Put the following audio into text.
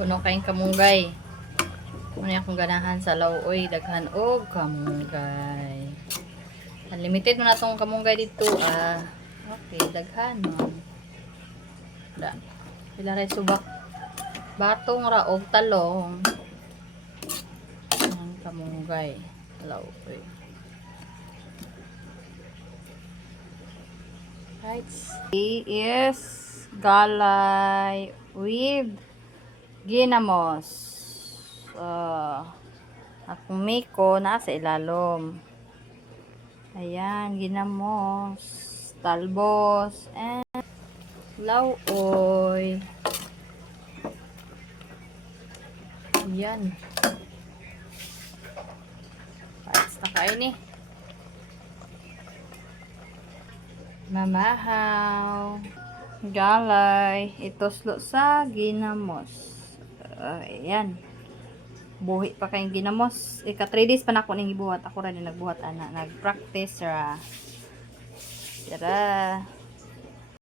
Kuno kayong kamunggay. Muna akong ganahan sa lawoy. Daghan og kamunggay. Unlimited mo na tong kamunggay dito. Okay, daghan man. Da. Pila rin subak. Batong ra og talong. Ang kamunggay. Lawoy. Right. Is galay with ginamos. Akong miko nasa ilalom. Ayan, ginamos, talbos, and lawoy. Ayan. Parts na kain eh. Mamahaw. Galay. Ituslo sa ginamos. Ayan. Buhi pa kayong ginamos. Ika 3 days pa na ako nang ibuhat. Ako rin nagbuhat ana. Nag-practice ra. Tara.